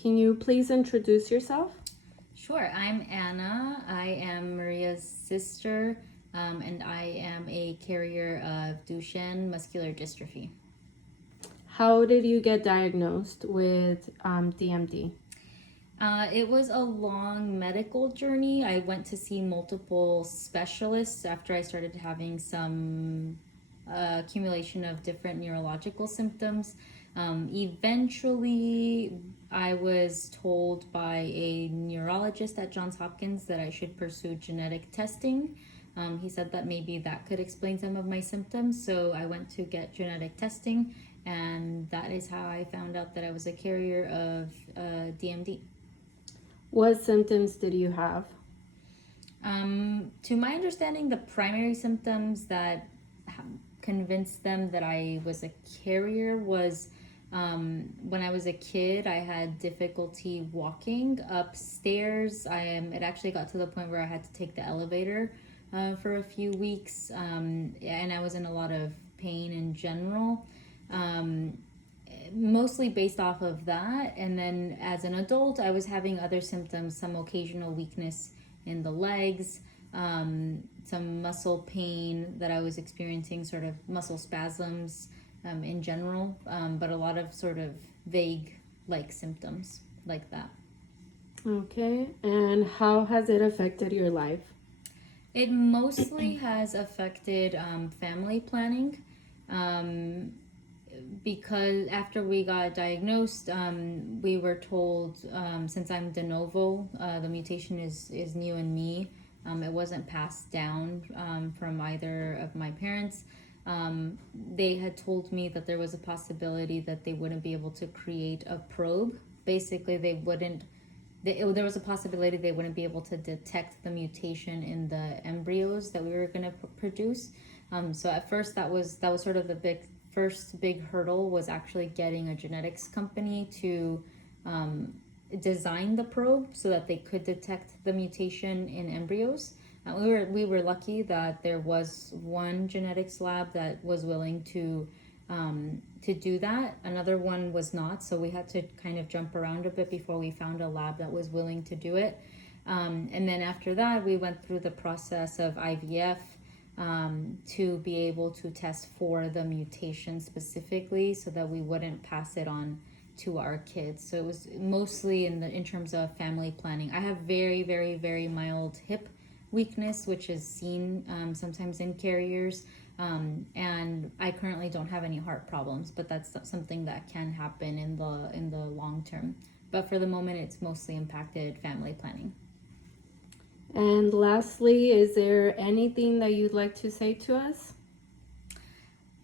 Can you please introduce yourself? Sure, I'm Anna. I am Maria's sister, and I am a carrier of Duchenne muscular dystrophy. How did you get diagnosed with DMD? It was a long medical journey. I went to see multiple specialists after I started having some accumulation of different neurological symptoms. Eventually, I was told by a neurologist at Johns Hopkins that I should pursue genetic testing. He said that maybe that could explain some of my symptoms, so I went to get genetic testing, and that is how I found out that I was a carrier of DMD. What symptoms did you have? To my understanding, the primary symptoms that convinced them that I was a carrier was when I was a kid, I had difficulty walking upstairs. It actually got to the point where I had to take the elevator for a few weeks, and I was in a lot of pain in general. Mostly based off of that. And then as an adult, I was having other symptoms, some occasional weakness in the legs, some muscle pain that I was experiencing, sort of muscle spasms in general, but a lot of sort of vague like symptoms like that. Okay, and how has it affected your life? It mostly has affected family planning. Because after we got diagnosed, we were told, since I'm de novo, the mutation is new in me. It wasn't passed down from either of my parents. They had told me that there was a possibility that they wouldn't be able to create a probe. Basically, there was a possibility they wouldn't be able to detect the mutation in the embryos that we were going to produce. So at first, that was sort of the first big hurdle, was actually getting a genetics company to design the probe so that they could detect the mutation in embryos. We were lucky that there was one genetics lab that was willing to do that. Another one was not, so we had to kind of jump around a bit before we found a lab that was willing to do it. And then after that, we went through the process of IVF. To be able to test for the mutation specifically so that we wouldn't pass it on to our kids. So it was mostly in terms of family planning. I have very, very, very mild hip weakness, which is seen sometimes in carriers. And I currently don't have any heart problems, but that's something that can happen in the long term. But for the moment, it's mostly impacted family planning. And lastly, is there anything that you'd like to say to us?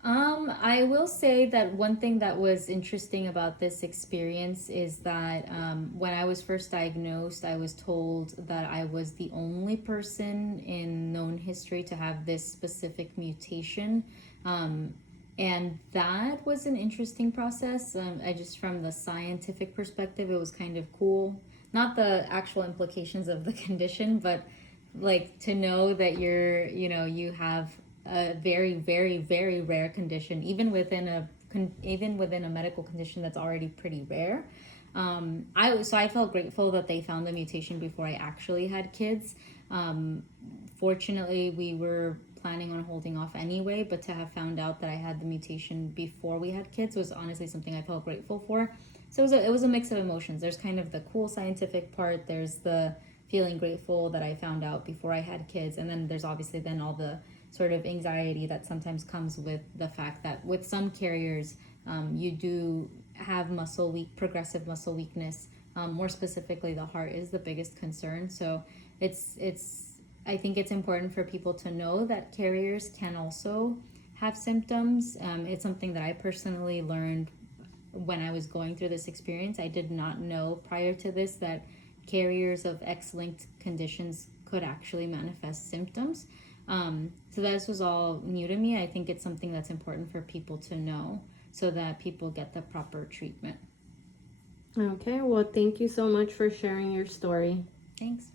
I will say that one thing that was interesting about this experience is that when I was first diagnosed, I was told that I was the only person in known history to have this specific mutation. And that was an interesting process. From the scientific perspective, it was kind of cool. Not the actual implications of the condition, but like to know that you have a very, very, very rare condition, even within a medical condition that's already pretty rare. I felt grateful that they found the mutation before I actually had kids. Fortunately, we were planning on holding off anyway, but to have found out that I had the mutation before we had kids was honestly something I felt grateful for. So it was a mix of emotions. There's kind of the cool scientific part. There's the feeling grateful that I found out before I had kids, and then there's obviously then all the sort of anxiety that sometimes comes with the fact that with some carriers, you do have progressive muscle weakness. More specifically, the heart is the biggest concern. So I think it's important for people to know that carriers can also have symptoms. It's something that I personally learned when I was going through this experience. I did not know prior to this that carriers of X-linked conditions could actually manifest symptoms. So this was all new to me. I think it's something that's important for people to know so that people get the proper treatment. Okay, well, thank you so much for sharing your story. Thanks.